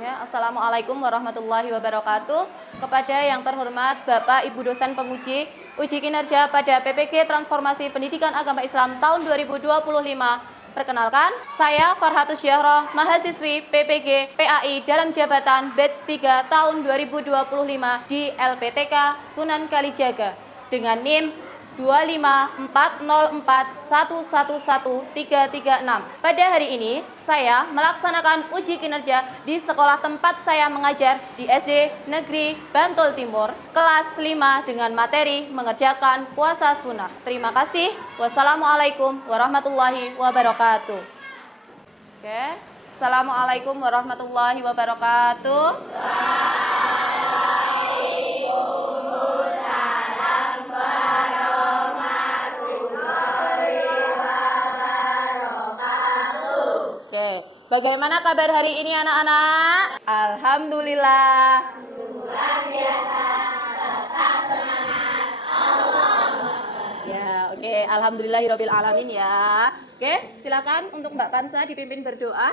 Ya, Assalamualaikum warahmatullahi wabarakatuh. Kepada yang terhormat Bapak Ibu dosen penguji uji kinerja pada PPG Transformasi Pendidikan Agama Islam tahun 2025. Perkenalkan, saya Farhatus Syahroh, mahasiswi PPG PAI dalam jabatan batch 3 tahun 2025 di LPTK Sunan Kalijaga dengan NIM 25404111336. Pada hari ini, saya melaksanakan uji kinerja di sekolah tempat saya mengajar di SD Negeri Bantul Timur, kelas 5 dengan materi mengerjakan puasa sunnah. Terima kasih. Wassalamualaikum warahmatullahi wabarakatuh. Oke. Assalamualaikum warahmatullahi wabarakatuh. Bagaimana kabar hari ini anak-anak? Alhamdulillah. Luar biasa. Tetap semangat. Allah. Ya, oke. Alhamdulillahirabbil alamin ya. Oke, silakan untuk Mbak Tansa dipimpin berdoa.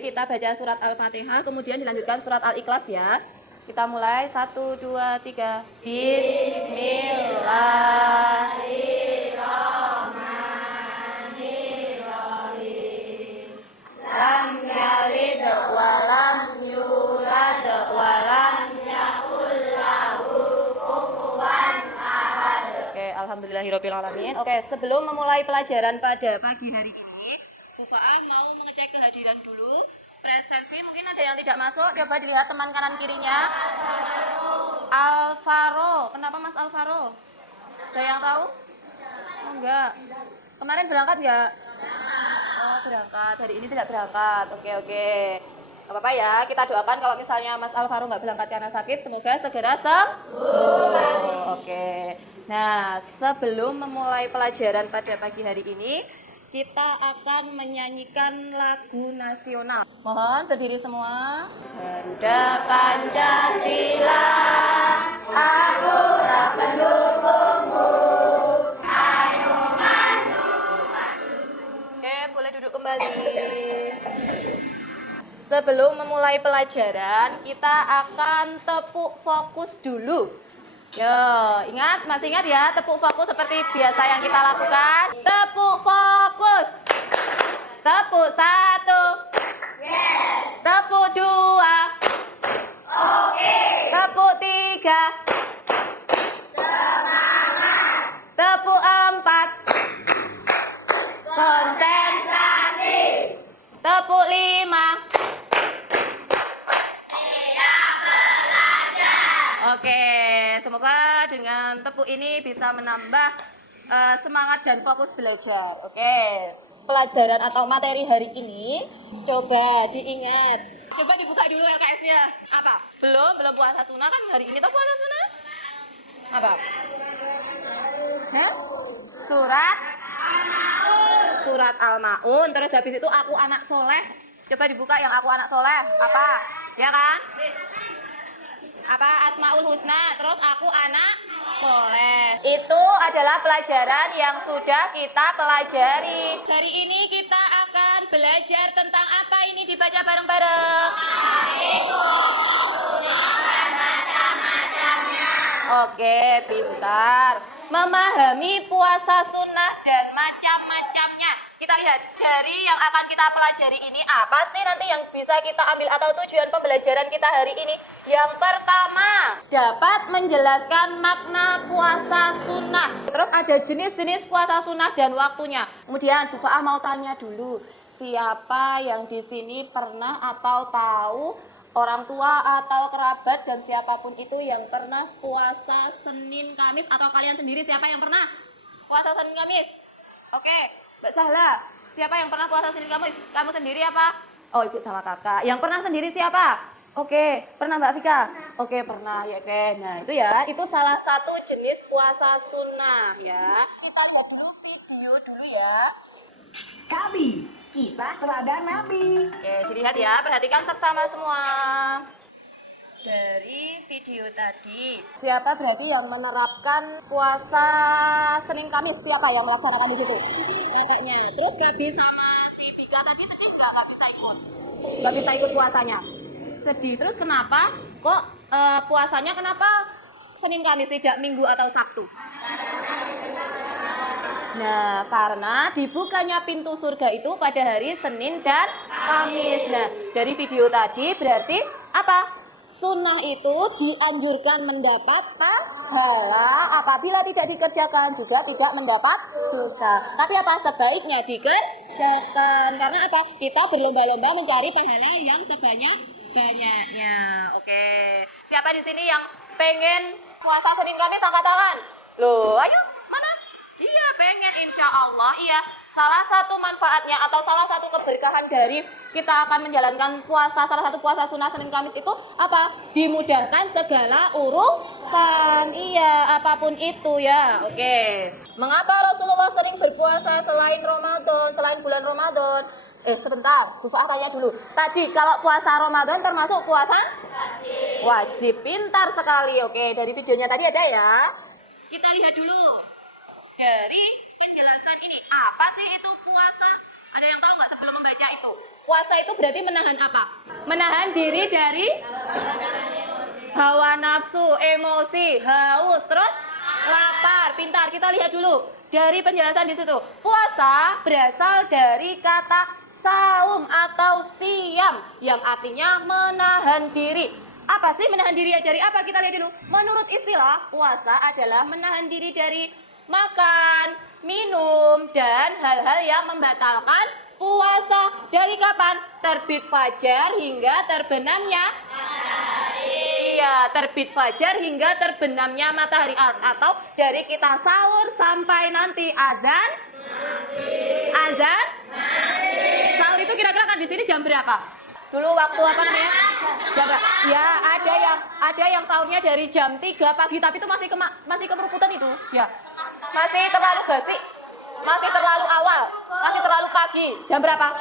Kita baca surat Al-Fatihah, kemudian dilanjutkan surat Al-Ikhlas ya. Kita mulai 1, 2, 3. Bismillahirrahmanirrahim. Lam yalid wa lam yulad wa lam yakul lahu kufuwan ahad. Oke, alhamdulillahirabbil alamin. Oke, sebelum memulai pelajaran pada pagi hari ini, Bapak mau mengecek kehadiran dulu. Presensi mungkin ada yang tidak masuk, coba dilihat teman kanan kirinya. Alvaro, kenapa Mas Alvaro? Ada yang tahu? Oh, enggak. Kemarin berangkat enggak? Oh, berangkat. Hari ini tidak berangkat. Oke. Gak apa-apa ya, kita doakan kalau misalnya Mas Alvaro nggak berangkat karena sakit, semoga segera sembuh. Oke. Nah, sebelum memulai pelajaran pada pagi hari ini, kita akan menyanyikan lagu nasional. Mohon berdiri semua. Garuda Pancasila, aku tak pendukungmu. Ayo maju. Oke, boleh duduk kembali. Sebelum memulai pelajaran, kita akan tepuk fokus dulu. Yo, masih ingat ya, tepuk fokus seperti biasa yang kita lakukan. Tepuk fokus. Tepuk 1. Yes. Tepuk 2. Oke. Tepuk 3. Semangat. Tepuk 4. Konsentrasi. Tepuk 5. Oke, semoga dengan tepuk ini bisa menambah semangat dan fokus belajar. Oke, pelajaran atau materi hari ini coba diingat. Coba dibuka dulu LKS-nya. Apa? Belum puasa sunnah kan hari ini tuh puasa sunnah? Apa? Surat Al-Maun. Terus habis itu aku anak soleh. Coba dibuka yang aku anak soleh. Apa? Ya kan? Apa? Asmaul Husna, terus aku anak soleh. Itu adalah pelajaran yang sudah kita pelajari. Hari ini kita akan belajar tentang apa ini, dibaca bareng-bareng. Oke, pintar. Memahami puasa sunnah dan macam-macamnya. Kita lihat dari yang akan kita pelajari ini apa sih nanti yang bisa kita ambil atau tujuan pembelajaran kita hari ini. Yang pertama, dapat menjelaskan makna puasa sunnah. Terus ada jenis-jenis puasa sunnah dan waktunya. Kemudian Bu Faah mau tanya dulu, siapa yang di sini pernah atau tahu orang tua atau kerabat dan siapapun itu yang pernah puasa Senin Kamis, atau kalian sendiri siapa yang pernah puasa Senin Kamis? Oke, Mbak Sahla, siapa yang pernah puasa Senin Kamis? Kamu sendiri apa? Oh, ibu sama kakak. Yang pernah sendiri siapa? Oke, pernah Mbak Vika? Oke, pernah ya. Oke, nah itu ya, itu salah satu jenis puasa sunnah ya. Kita lihat dulu video dulu ya. Kabi, kisah teladan Nabi. Oke, dilihat ya, perhatikan seksama semua. Dari video tadi, siapa berarti yang menerapkan puasa Senin Kamis? Siapa yang melaksanakan di situ? Kakaknya. Terus Gabi sama si Biga tadi sedih nggak? Nggak bisa ikut. Nggak bisa ikut puasanya. Sedih. Terus kenapa? Kok puasanya kenapa Senin Kamis tidak Minggu atau Sabtu? Nah, karena dibukanya pintu surga itu pada hari Senin dan Kamis. Nah, dari video tadi berarti apa? Sunnah itu dianjurkan mendapat pahala apabila tidak dikerjakan juga tidak mendapat dosa. Tapi apa sebaiknya dikerjakan? Karena apa? Kita berlomba-lomba mencari pahala yang sebanyak-banyaknya. Oke. Siapa di sini yang pengen puasa Senin Kamis angkat tangan? Loh, ayo, mana? Iya, pengen insya Allah. Iya, salah satu manfaatnya atau salah satu keberkahan dari kita akan menjalankan puasa, salah satu puasa sunnah Senin Kamis itu apa? Dimudahkan segala urusan. Iya, apapun itu ya. Oke. Mengapa Rasulullah sering berpuasa selain Ramadan, selain bulan Ramadan? Sebentar, Bu Fah tanya dulu. Tadi kalau puasa Ramadan termasuk puasa wajib. Pintar sekali. Oke, dari videonya tadi ada ya. Kita lihat dulu. Dari penjelasan ini, apa sih itu puasa? Ada yang tahu nggak sebelum membaca itu? Puasa itu berarti menahan apa? Menahan diri dari hawa nafsu, emosi, haus, terus lapar. Pintar, kita lihat dulu. Dari penjelasan di situ, puasa berasal dari kata saum atau siam yang artinya menahan diri. Apa sih menahan diri dari apa? Kita lihat dulu. Menurut istilah, puasa adalah menahan diri dari makan, minum, dan hal-hal yang membatalkan puasa. Dari kapan? Terbit fajar hingga terbenamnya matahari. Iya, terbit fajar hingga terbenamnya matahari. Atau dari kita sahur sampai nanti azan. Azan? Sahur itu kira-kira kan di sini jam berapa? Dulu waktu apa namanya? Jam berapa? Ya, ada yang sahurnya dari jam 3 pagi, tapi itu masih kemeruputan itu. Ya. Masih terlalu basi, masih terlalu awal, masih terlalu pagi. Jam berapa?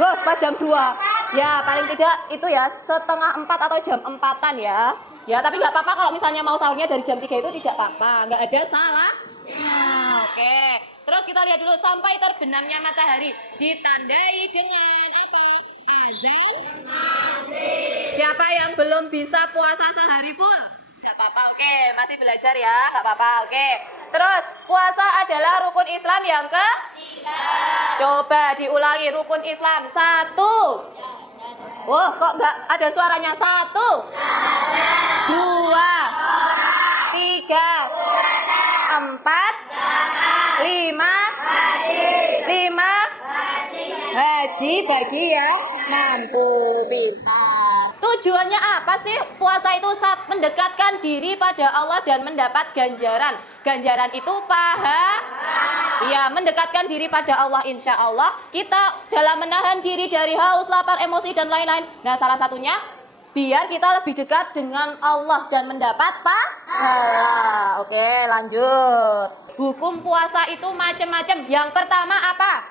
Wah, pas jam 2. Ya, paling tidak itu ya setengah 4 atau jam 4-an ya. Ya, tapi nggak apa-apa kalau misalnya mau sahurnya dari jam 3 itu tidak apa-apa, nggak ada salah. Oke. Terus kita lihat dulu sampai terbenamnya matahari ditandai dengan apa? Azan. Siapa yang belum bisa puasa sehari full? Gak apa-apa, oke. Masih belajar ya, gak apa-apa, oke. Terus, puasa adalah rukun Islam yang ketiga. Coba diulangi, rukun Islam. 1. Wah, kok gak ada suaranya? 1. 2. 3. 4. 5. 5. Haji bagi ya mampu. Pintar. Tujuannya apa sih? Puasa itu saat mendekatkan diri pada Allah dan mendapat ganjaran. Ganjaran itu pahala. Iya, mendekatkan diri pada Allah. Insya Allah kita dalam menahan diri dari haus, lapar, emosi dan lain-lain. Nah, salah satunya biar kita lebih dekat dengan Allah dan mendapat pahala. Oke, lanjut. Hukum puasa itu macam-macam. Yang pertama apa?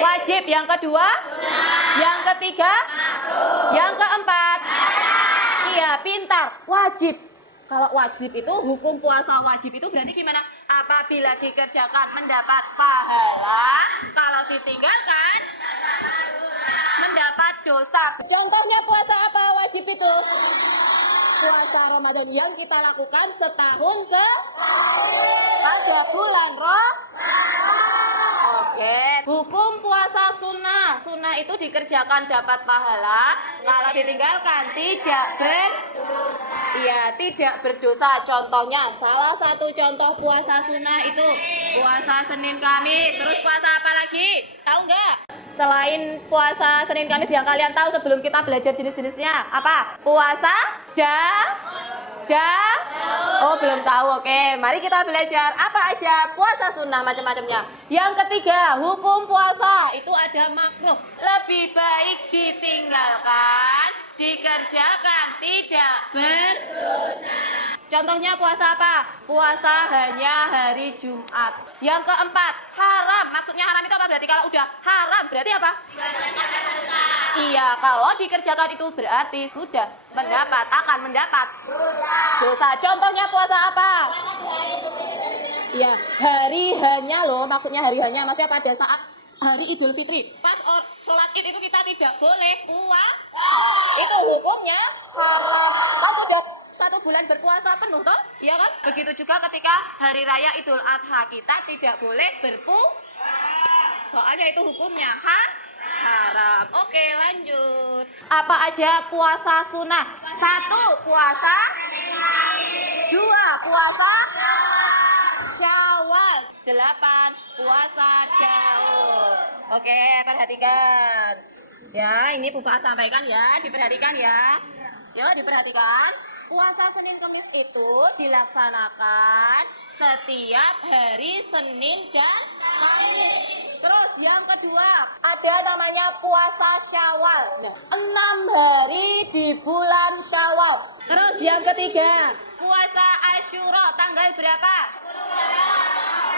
Wajib. Yang kedua? Yang ketiga? Yang keempat? Iya, pintar. Wajib. Kalau wajib itu, hukum puasa wajib itu berarti gimana? Apabila dikerjakan mendapat pahala, kalau ditinggalkan mendapat dosa. Contohnya puasa apa wajib itu? Puasa Ramadan yang kita lakukan setahun pada bulan Oke. Hukum puasa sunnah. Sunnah itu dikerjakan dapat pahala, kalau ditinggalkan tidak berdosa. Contohnya, salah satu contoh puasa sunnah itu puasa Senin Kamis. Terus puasa apa lagi? Tahu nggak? Selain puasa Senin Kamis yang kalian tahu sebelum kita belajar jenis-jenisnya, apa? Puasa Oh, belum tahu. Oke, mari kita belajar apa aja puasa sunnah macam-macamnya. Yang ketiga, hukum puasa itu ada makruh. Lebih baik ditinggalkan dikerjakan, tidak Contohnya puasa apa? Puasa hanya hari Jumat. Yang keempat, haram. Maksudnya haram itu apa? Berarti kalau udah haram, berarti apa? Iya, kalau dikerjakan itu berarti sudah akan mendapat dosa. Contohnya puasa apa? Iya, hari hanya loh. Maksudnya hari hanya, maksudnya pada saat hari Idul Fitri. Pas sholat id itu kita tidak boleh puasa. Itu hukumnya haram. Kalau sudah 1 bulan berpuasa penuh toh, iya kan? Begitu juga ketika hari raya Idul Adha kita tidak boleh berpuasa. Soalnya itu hukumnya haram. Oke, lanjut. Apa aja puasa sunnah? 1. Puasa 2. Puasa Syawal. 8. Puasa Daud. Oke, perhatikan. Ya, ini Pufa sampaikan ya, diperhatikan ya. Ya, diperhatikan. Puasa Senin Kemis itu dilaksanakan setiap hari Senin dan Kamis. Terus yang kedua, ada namanya puasa Syawal. Nah, 6 hari di bulan Syawal. Terus yang ketiga, puasa Asyura tanggal berapa?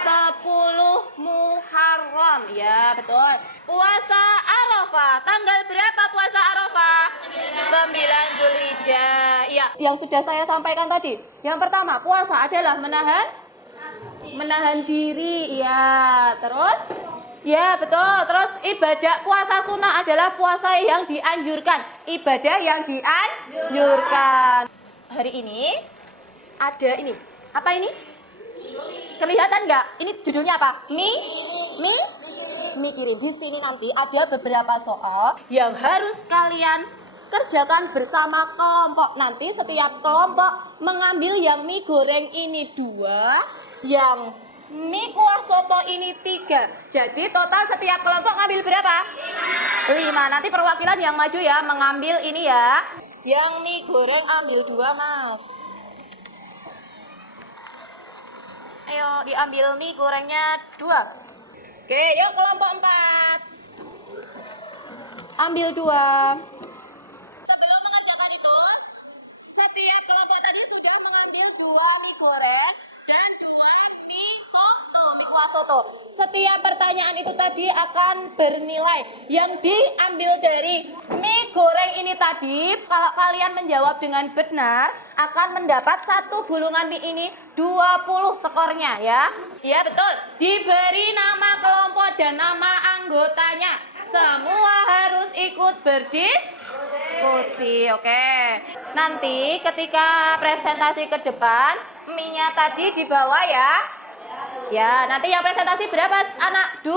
10 Muharram. Ya, betul. Puasa Arafah tanggal berapa puasa Arafah? 9 Zulhijjah. Iya, yang sudah saya sampaikan tadi. Yang pertama, puasa adalah menahan diri. Iya, terus ya, betul. Terus ibadah puasa sunnah adalah puasa yang dianjurkan. Ibadah yang dianjurkan. Hari ini ada ini. Apa ini? Kelihatan nggak? Ini judulnya apa? Mikirin. Di sini nanti ada beberapa soal yang harus kalian kerjakan bersama kelompok. Nanti setiap kelompok mengambil yang mie goreng ini 2, yang mie kuah soto ini 3. Jadi total setiap kelompok ngambil berapa? 5. Nanti perwakilan yang maju ya, mengambil ini ya. Yang mie goreng ambil 2, Mas. Ayo diambil mie gorengnya 2. Oke, yuk kelompok 4. Ambil 2. Sebelum mengerjakan itu, setiap kelompok tadi sudah mengambil 2 mie goreng dan 2 mie soto, mie kuah soto. Setiap pertanyaan itu tadi akan bernilai. Yang diambil dari mie goreng ini tadi, kalau kalian menjawab dengan benar, akan mendapat 1 gulungan mie ini 20 skornya ya. Ya betul. Diberi nama kelompok dan nama anggotanya. Semua harus ikut berdiskusi. Oke. Nanti ketika presentasi ke depan, mie-nya tadi dibawa ya. Ya, nanti yang presentasi berapa anak? 2?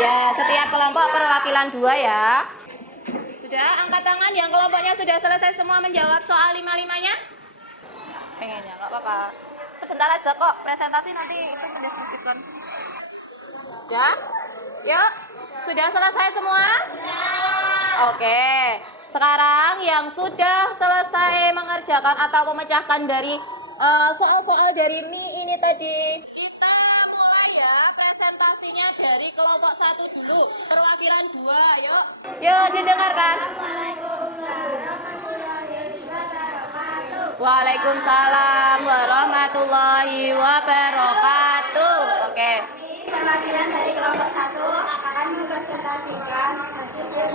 Ya, setiap kelompok perwakilan 2 ya. Sudah, angkat tangan yang kelompoknya sudah selesai semua menjawab soal 5-5-nya? Pengennya, nggak apa-apa. Sebentar aja kok, presentasi nanti itu mendiskusikan. Ya? Yuk, sudah selesai semua? Oke. Sekarang yang sudah selesai mengerjakan atau memecahkan dari soal-soal dari mie ini tadi, kita mulai ya presentasinya dari kelompok 1 dulu, perwakilan 2, yuk. Yuk didengarkan. Waalaikumsalam warahmatullahi wabarakatuh. Oke. Perwakilan dari kelompok 1 akan mempresentasikan hasil dari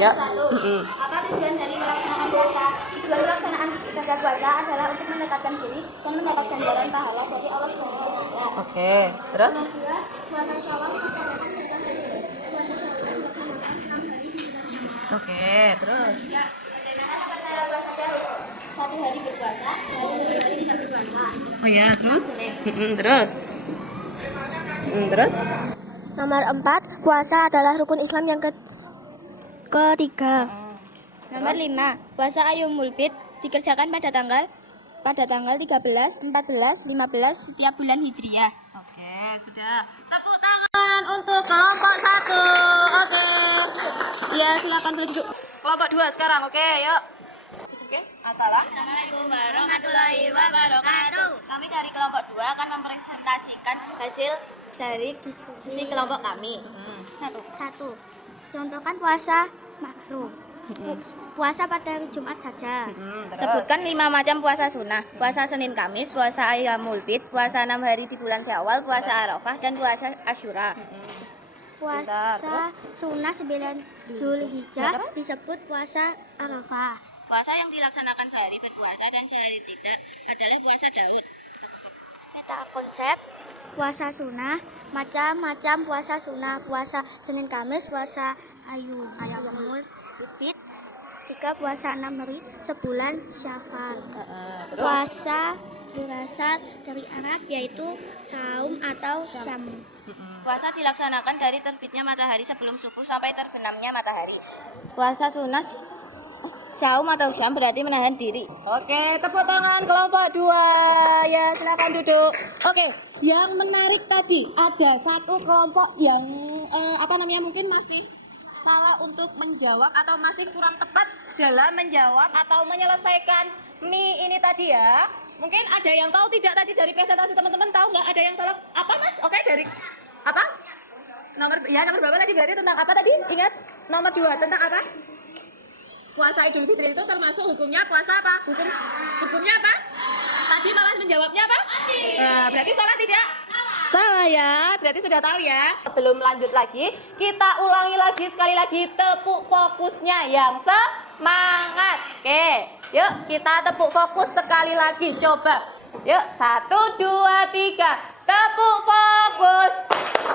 Ya. Apa tujuan dari pelaksanaan puasa? Tujuan pelaksanaan ibadah puasa adalah untuk mendekatkan diri dan mendapat ganjaran pahala dari Allah SWT. Oke. Terus? Kedua, puasa Syawal melaksanakan puasa Syawal dilaksanakan 6 hari di bulan Syawal. Oke. Terus? Bagaimana cara puasa Daud? 1 hari berpuasa, 2 hari tidak berpuasa. Oh ya. Terus? Terus? Terus? Nomor 4, puasa adalah rukun Islam yang ketiga. Nomor 5, puasa Ayyamul Bid dikerjakan pada tanggal 13, 14, 15 setiap bulan Hijriah. Oke, sudah. Tepuk tangan untuk kelompok 1. Oke. Ya, silakan duduk. Kelompok 2 sekarang. Oke, yuk. Oke. Assalamualaikum warahmatullahi wabarakatuh. Kami dari kelompok 2 akan mempresentasikan hasil dari diskusi kelompok kami. Satu. Contohkan puasa makruh. Puasa pada hari Jumat saja. Terus. Sebutkan 5 macam puasa sunnah. Puasa Senin Kamis, puasa Ayyamul Bid, puasa 6 hari di bulan Syawal, puasa Arafah, dan puasa Asyura. Puasa sunnah 9 Zulhijjah disebut puasa Arafah. Puasa yang dilaksanakan sehari berpuasa dan sehari tidak adalah puasa Daud. Peta konsep puasa sunnah, macam-macam puasa sunnah, puasa Senin Kamis, puasa Ayyamul Bid, 3 puasa 6 hari sebulan Syawal. Puasa berasal dari Arab yaitu saum atau syam. Puasa dilaksanakan dari terbitnya matahari sebelum subuh sampai terbenamnya matahari. Puasa sunnah saum atau syam berarti menahan diri. Oke, tepuk tangan kelompok 2. Ya, silakan duduk. Oke, yang menarik tadi ada satu kelompok yang mungkin masih salah untuk menjawab atau masih kurang tepat dalam menjawab atau menyelesaikan mie ini tadi ya. Mungkin ada yang tahu tidak tadi dari presentasi teman-teman, tahu nggak ada yang salah apa Mas? Oke, dari apa? Nomor berapa tadi, berarti tentang apa tadi? Ingat? Nomor 2 tentang apa? Puasa Idul Fitri itu termasuk hukumnya puasa apa? Hukumnya apa? Tadi malah menjawabnya apa? Berarti salah tidak? Salah ya, berarti sudah tahu ya. Sebelum lanjut lagi, kita ulangi lagi sekali lagi tepuk fokusnya yang semangat. Oke, yuk kita tepuk fokus sekali lagi, coba. Yuk, 1, 2, 3, tepuk fokus.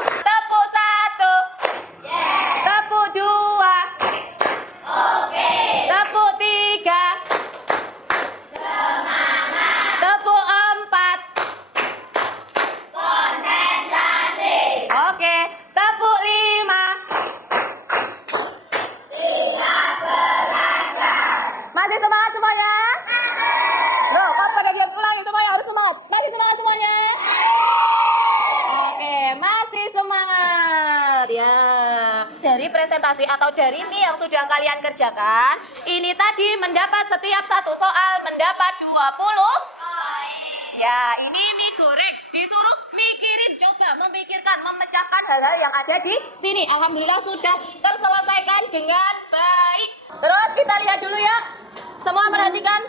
Tepuk 1, tepuk 2, tepuk 3, tepuk 4. Oke, tepuk 5. Masih semangat semuanya? Loh, kok pada diam ulangi semuanya, harus semangat. Masih semangat semuanya? Oke, masih semangat ya. Dari presentasi atau dari mie yang sudah kalian kerjakan, ini tadi mendapat setiap satu soal mendapat 20. Ya, ini mie goreng. Disuruh mikirin, coba memikirkan, memecahkan hal-hal yang ada di sini. Alhamdulillah sudah terselesaikan dengan baik. Terus kita lihat dulu ya. Semua perhatikan.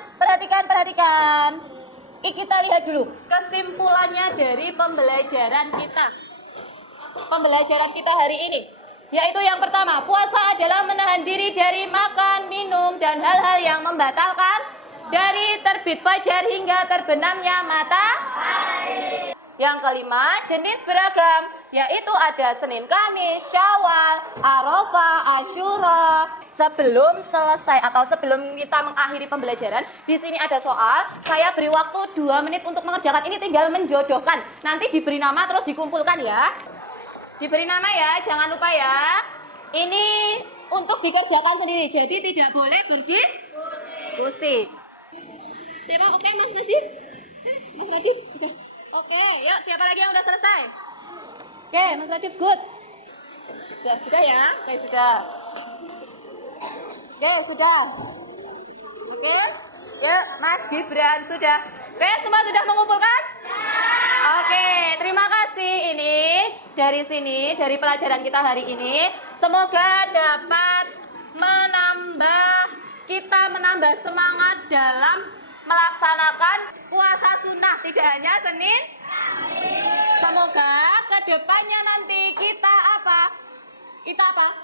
Kita lihat dulu kesimpulannya dari pembelajaran kita. Pembelajaran kita hari ini. Yaitu yang pertama, puasa adalah menahan diri dari makan, minum, dan hal-hal yang membatalkan dari terbit fajar hingga terbenamnya matahari. Yang kelima, jenis beragam, yaitu ada Senin Kamis, Syawal, Arafah, Asyura. Sebelum selesai atau sebelum kita mengakhiri pembelajaran, di sini ada soal. Saya beri waktu 2 menit untuk mengerjakan ini, tinggal menjodohkan. Nanti diberi nama terus dikumpulkan ya. Diberi nama ya, jangan lupa ya. Ini untuk dikerjakan sendiri, jadi tidak boleh berdiskusi. Siapa? Oke, Mas Najib? Mas Najib? Udah. Oke, yuk siapa lagi yang udah selesai? Oke, Mas Najib, good. Sudah ya? Oke, sudah. Oke, sudah. Oke, yuk Mas Gibran, sudah. Oke, semua sudah mengumpulkan? Oke, terima kasih. Ini dari sini, dari pelajaran kita hari ini, semoga dapat menambah semangat dalam melaksanakan puasa sunnah, tidak hanya Senin. Semoga kedepannya nanti kita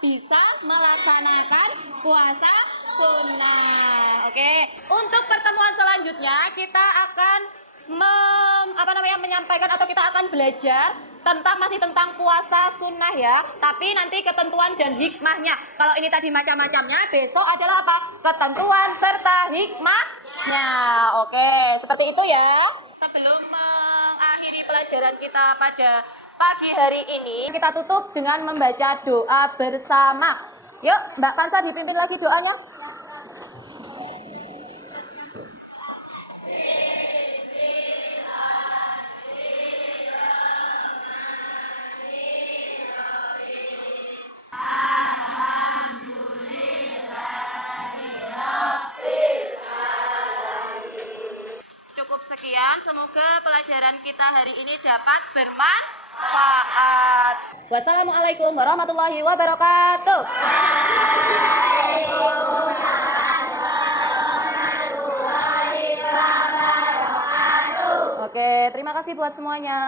bisa melaksanakan puasa sunnah. Oke, untuk pertemuan selanjutnya kita akan menyampaikan atau kita akan belajar masih tentang puasa sunnah ya, tapi nanti ketentuan dan hikmahnya. Kalau ini tadi macam-macamnya, besok adalah apa? Ketentuan serta hikmahnya. Oke, seperti itu ya. Sebelum mengakhiri pelajaran kita pada pagi hari ini, kita tutup dengan membaca doa bersama. Yuk, Mbak Kansa dipimpin lagi doanya. Cukup sekian, semoga pelajaran kita hari ini dapat bermanfaat. bermanfaat. Wassalamualaikum warahmatullahi wabarakatuh. Oke, terima kasih buat semuanya.